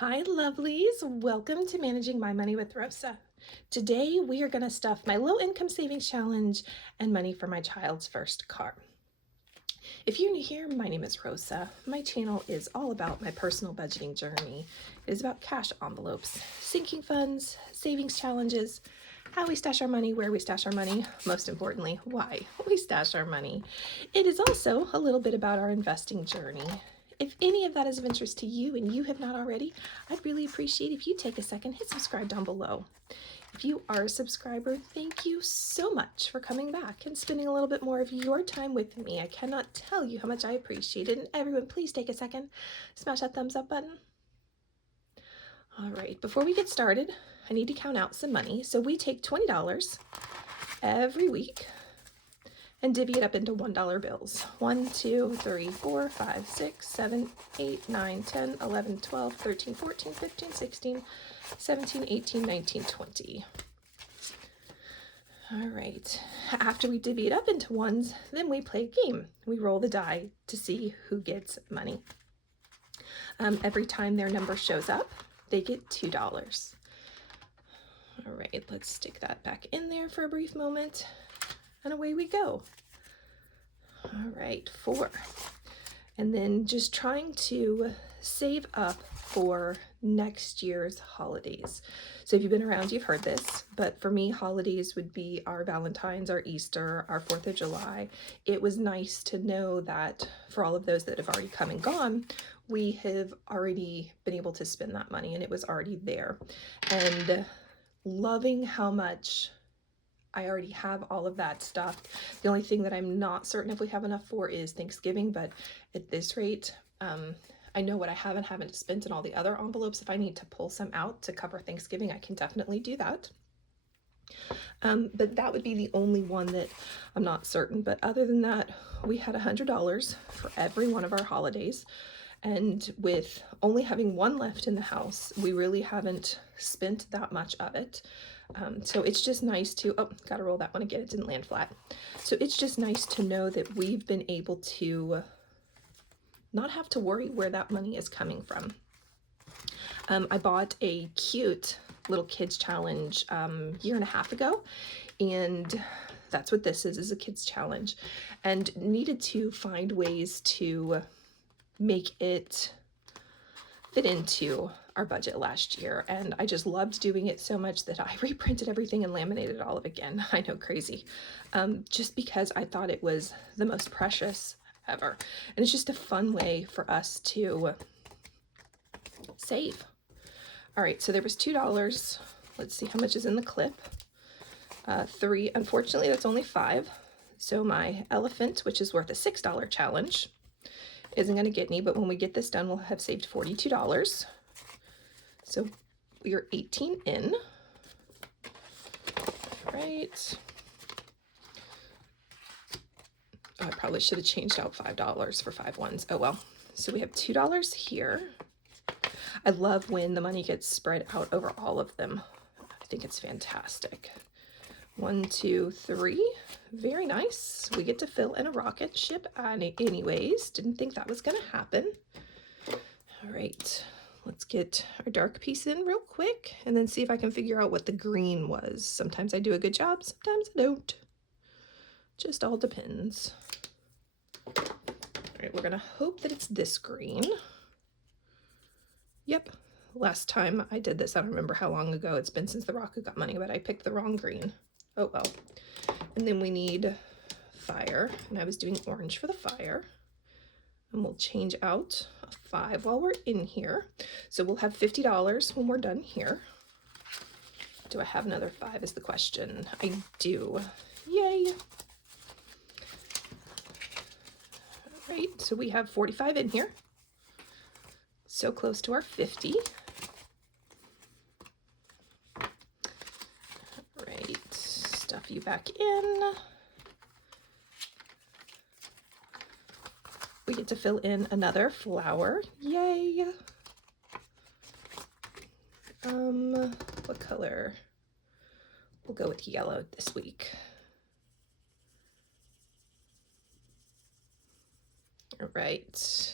Hi lovelies, welcome to Managing My Money with Rosa. Today we are going to stuff my low income savings challenge and money for my child's first car. If you're new here, my name is Rosa. My channel is all about my personal budgeting journey. It is about cash envelopes, sinking funds, savings challenges, how we stash our money, where we stash our money, most importantly, why we stash our money. It is also a little bit about our investing journey. If any of that is of interest to you and you have not already, I'd really appreciate if you take a second, hit subscribe down below. If you are a subscriber, thank you so much for coming back and spending a little bit more of your time with me. I cannot tell you how much I appreciate it. And everyone, please take a second, smash that thumbs up button. All right, before we get started, I need to count out some money. So we take $20 every week and divvy it up into $1 bills. 1, 2, 3, 4, 5, 6, 7, 8, 9, 10, 11, 12, 13, 14, 15, 16, 17, 18, 19, 20. All right, after we divvy it up into ones, then we play a game. We roll the die to see who gets money. Every time their number shows up, they get $2. All right, let's stick that back in there for a brief moment. And away we go. All right, 4. And then just trying to save up for next year's holidays. So if you've been around, you've heard this, but for me, holidays would be our Valentine's, our Easter, our 4th of July. It was nice to know that for all of those that have already come and gone, we have already been able to spend that money and it was already there. And loving how much I already have all of that stuff. The only thing that I'm not certain if we have enough for is Thanksgiving, but at this rate, I know what I have and haven't spent in all the other envelopes. If I need to pull some out to cover Thanksgiving, I can definitely do that. But that would be the only one that I'm not certain. But other than that, we had $100 for every one of our holidays. And with only having one left in the house, we really haven't spent that much of it. So it's just nice to, oh, gotta roll that one again, it didn't land flat. So it's just nice to know that we've been able to not have to worry where that money is coming from. I bought a cute little kids challenge year and a half ago, and that's what this is a kids challenge, and needed to find ways to make it fit into our budget last year, and I just loved doing it so much that I reprinted everything and laminated all of it again. I know, crazy. Just because I thought it was the most precious ever, and it's just a fun way for us to save. All right, so there was $2. Let's see how much is in the clip. 3. Unfortunately, that's only 5. So my elephant, which is worth a $6 challenge, isn't going to get any, but when we get this done, we'll have saved $42. So we are 18 in. All right. Oh, I probably should have changed out $5 for 5 ones. Oh well. So we have $2 here. I love when the money gets spread out over all of them. I think it's fantastic. 1, 2, 3. Very nice. We get to fill in a rocket ship anyways. Didn't think that was going to happen. All right. Let's get our dark piece in real quick and then see if I can figure out what the green was. Sometimes I do a good job, sometimes I don't. Just all depends. All right, we're going to hope that it's this green. Yep. Last time I did this, I don't remember how long ago it's been since the rocket got money, but I picked the wrong green. Oh well. And then we need fire, and I was doing orange for the fire. And we'll change out a 5 while we're in here. So we'll have $50 when we're done here. Do I have another 5 is the question. I do. Yay. All right, so we have 45 in here. So close to our 50. All right, stuff you back in. We get to fill in another flower. Yay. What color? We'll go with yellow this week. All right.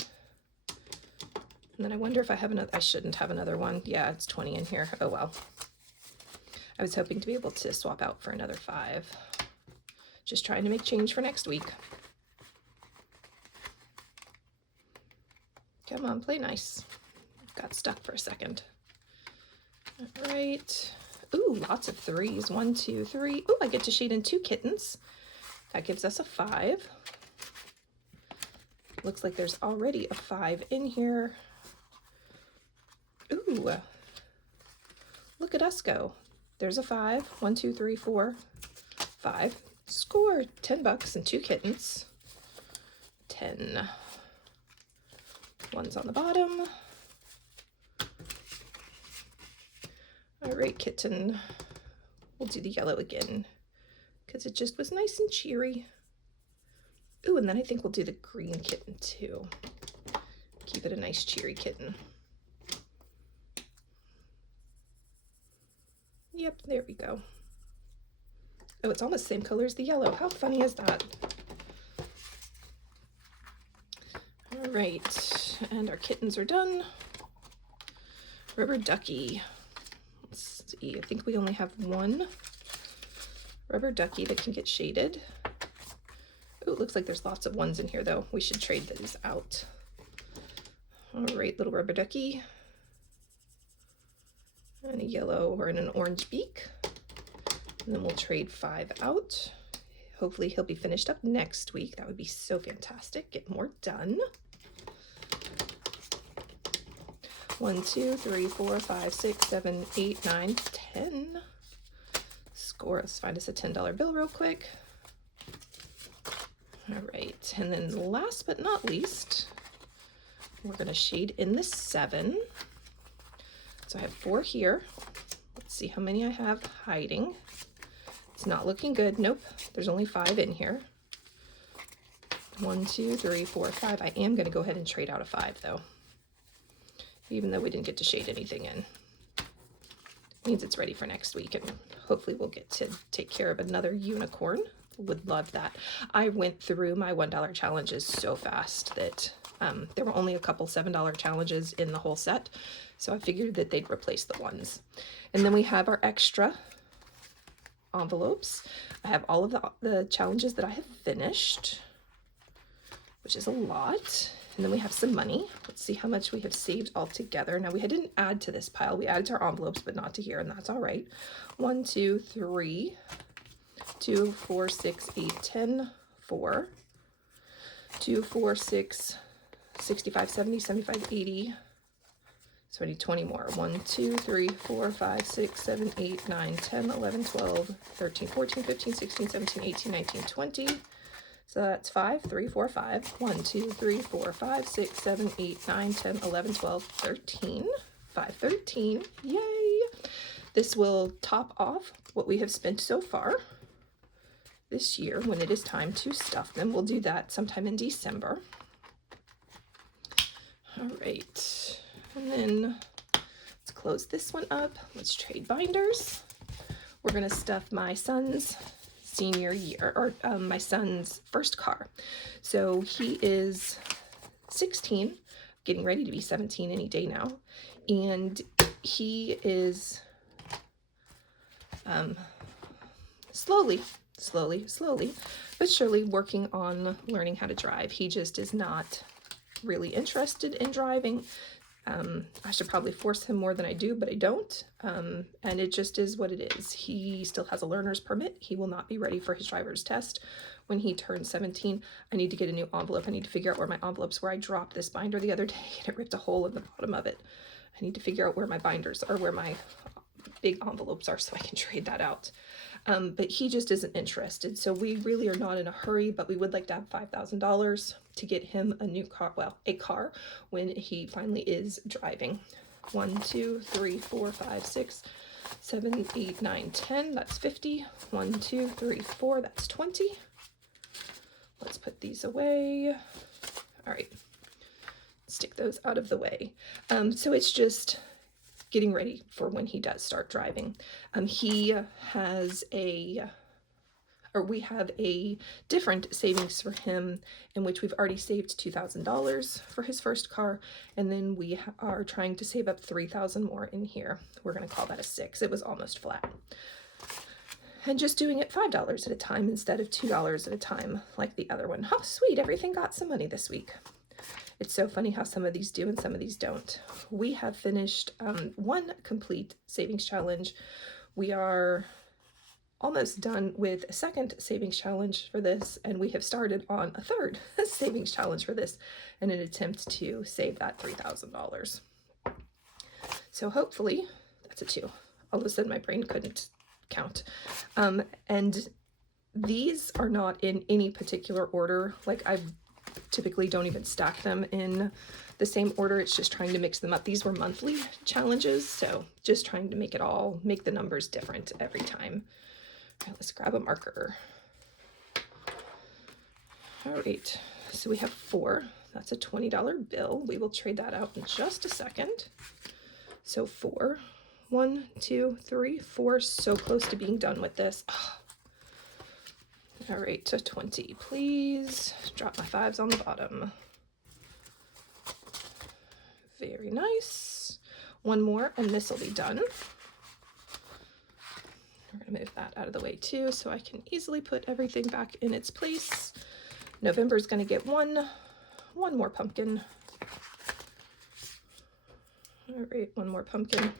And then I wonder if I have another, I shouldn't have another one. Yeah, it's 20 in here. Oh well. I was hoping to be able to swap out for another 5. Just trying to make change for next week. Come on, play nice. Got stuck for a second. All right. Ooh, lots of 3s. 1, 2, 3. Ooh, I get to shade in 2 kittens. That gives us a 5. Looks like there's already a 5 in here. Ooh, look at us go. There's a 5. 1, 2, 3, 4, 5. Score $10 and 2 kittens. 10. One's on the bottom. All right, kitten. We'll do the yellow again because it just was nice and cheery. Ooh, and then I think we'll do the green kitten too. Keep it a nice cheery kitten. Yep, there we go. Oh, it's almost the same color as the yellow. How funny is that? All right, and our kittens are done. Rubber ducky. Let's see, I think we only have 1 rubber ducky that can get shaded. Oh, it looks like there's lots of 1s in here though. We should trade those out. All right, little rubber ducky. And a yellow or an orange beak. And then we'll trade 5 out. Hopefully he'll be finished up next week. That would be so fantastic. Get more done. 1, 2, 3, 4, 5, 6, 7, 8, 9, 10. Score. Let's find us a $10 bill real quick. All right, and then last but not least, we're going to shade in the 7. So I have 4 here. Let's see how many I have hiding. It's not looking good. Nope, there's only 5 in here. 1, 2, 3, 4, 5. I am going to go ahead and trade out a 5 though, even though we didn't get to shade anything in. It means it's ready for next week, and hopefully we'll get to take care of another unicorn. Would love that. I went through my $1 challenges so fast that there were only a couple $7 challenges in the whole set, so I figured that they'd replace the 1s. And then we have our extra envelopes. I have all of the challenges that I have finished, which is a lot. And then we have some money. Let's see how much we have saved all together. Now, we didn't add to this pile. We added to our envelopes, but not to here, and that's all right. 1, 2, 3, 2, 4, 6, 8, 10, 4, 2, 4, 6, 65, 70, 75, 80. So I need 20 more. 1, 2, 3, 4, 5, 6, 7, 8, 9, 10, 11, 12, 13, 14, 15, 16, 17, 18, 19, 20. So that's 5, 3, 4, 5. 1, 2, 3, 4, 5, 6, 7, 8, 9, 10, 11, 12, 13. 5, 13. Yay! This will top off what we have spent so far this year when it is time to stuff them. We'll do that sometime in December. All right. And then let's close this one up. Let's trade binders. We're going to stuff my son's senior year, or my son's first car. So he is 16, getting ready to be 17 any day now, and he is slowly but surely working on learning how to drive. He just is not really interested in driving. I should probably force him more than I do, but I don't. And it just is what it is. He still has a learner's permit. He will not be ready for his driver's test when he turns 17. I need to get a new envelope. I need to figure out where my envelopes, where I dropped this binder the other day and it ripped a hole in the bottom of it. I need to figure out where my binders are, where my big envelopes are, so I can trade that out. But he just isn't interested. So we really are not in a hurry, but we would like to have $5,000 to get him a new car, well, a car when he finally is driving. 1, 2, 3, 4, 5, 6, 7, 8, 9, 10. That's 50. 1, 2, 3, 4. That's 20. Let's put these away. All right. Stick those out of the way. So it's just getting ready for when he does start driving. He has a or we have a different savings for him in which we've already saved $2,000 for his first car, and then we are trying to save up $3,000 more in here. We're going to call that a 6. It was almost flat. And just doing it $5 at a time instead of $2 at a time like the other one. Oh, sweet, everything got some money this week. It's so funny how some of these do and some of these don't. We have finished one complete savings challenge. We are almost done with a second savings challenge for this, and we have started on a third savings challenge for this in an attempt to save that $3,000. So hopefully, that's a 2. All of a sudden my brain couldn't count. And these are not in any particular order. Like, I typically don't even stack them in the same order. It's just trying to mix them up. These were monthly challenges, so just trying to make the numbers different every time. All right, let's grab a marker. All right, so we have 4. That's a $20 bill. We will trade that out in just a second. So 4. 1, 2, 3, 4. So close to being done with this. Oh. All right, to 20, please. Drop my 5s on the bottom. Very nice. One more, and this will be done. We're going to move that out of the way too, so I can easily put everything back in its place. November is going to get one more pumpkin. All right, one more pumpkin.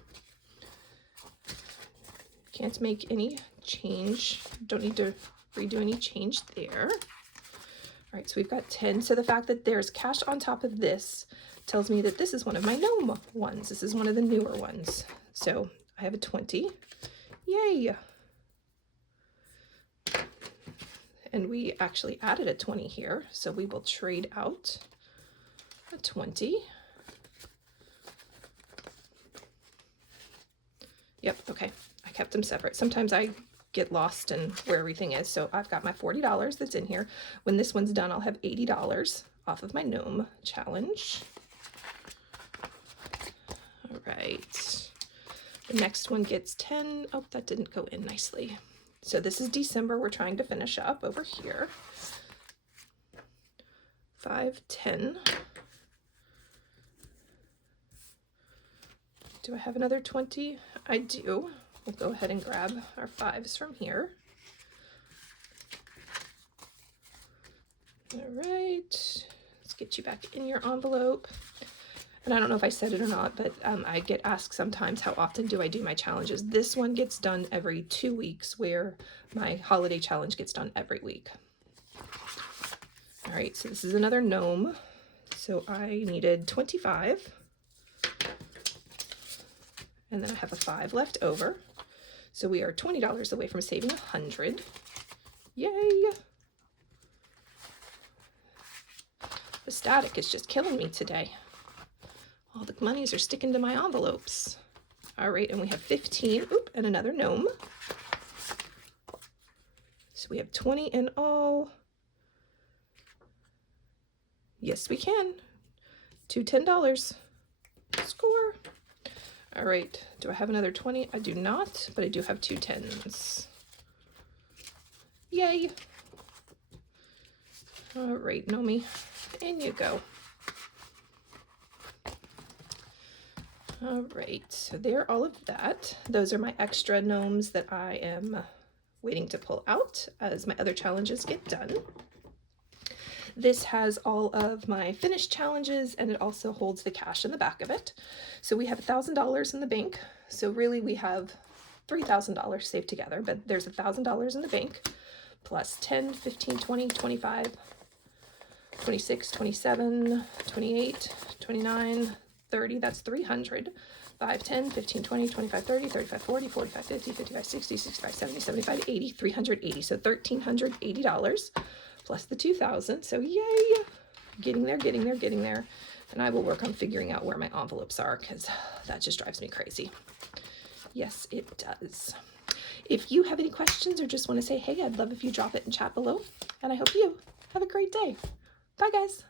Can't make any change. Don't need to redo any change there. All right, so we've got 10. So the fact that there's cash on top of this tells me that this is one of my gnome ones. This is one of the newer ones. So I have a 20. Yay! And we actually added a 20 here, so we will trade out a 20. Yep, okay. I kept them separate. Sometimes I get lost in where everything is. So I've got my $40 that's in here. When this one's done, I'll have $80 off of my gnome challenge. All right. The next one gets 10. Oh, that didn't go in nicely. So this is December. We're trying to finish up over here. 5, 10. Do I have another 20? I do. We'll go ahead and grab our 5s from here. All right, let's get you back in your envelope. And I don't know if I said it or not, but I get asked sometimes, how often do I do my challenges? This one gets done every 2 weeks, where my holiday challenge gets done every week. All right, so this is another gnome. So I needed 25. And then I have a 5 left over. So we are $20 away from saving 100. Yay! The static is just killing me today. All the monies are sticking to my envelopes. All right, and we have 15. Oop, and another gnome. So we have 20 in all. Yes, we can. 2 $10. Score. All right, do I have another 20? I do not, but I do have 2 10s. Yay. All right, Nomi, in you go. All right, so there, all of that. Those are my extra gnomes that I am waiting to pull out as my other challenges get done. This has all of my finished challenges, and it also holds the cash in the back of it. So we have $1,000 in the bank. So really we have $3,000 saved together, but there's $1,000 in the bank, plus 10, 15, 20, 25, 26, 27, 28, 29, 30, that's 300. 5, 10, 15, 20, 25, 30, 35, 40, 45, 50, 55, 60, 65, 70, 75, 80, 380. So $1,380 plus the 2,000. So yay, getting there, getting there, getting there. And I will work on figuring out where my envelopes are, because that just drives me crazy. Yes, it does. If you have any questions or just want to say, hey, I'd love if you drop it in chat below. And I hope you have a great day. Bye, guys.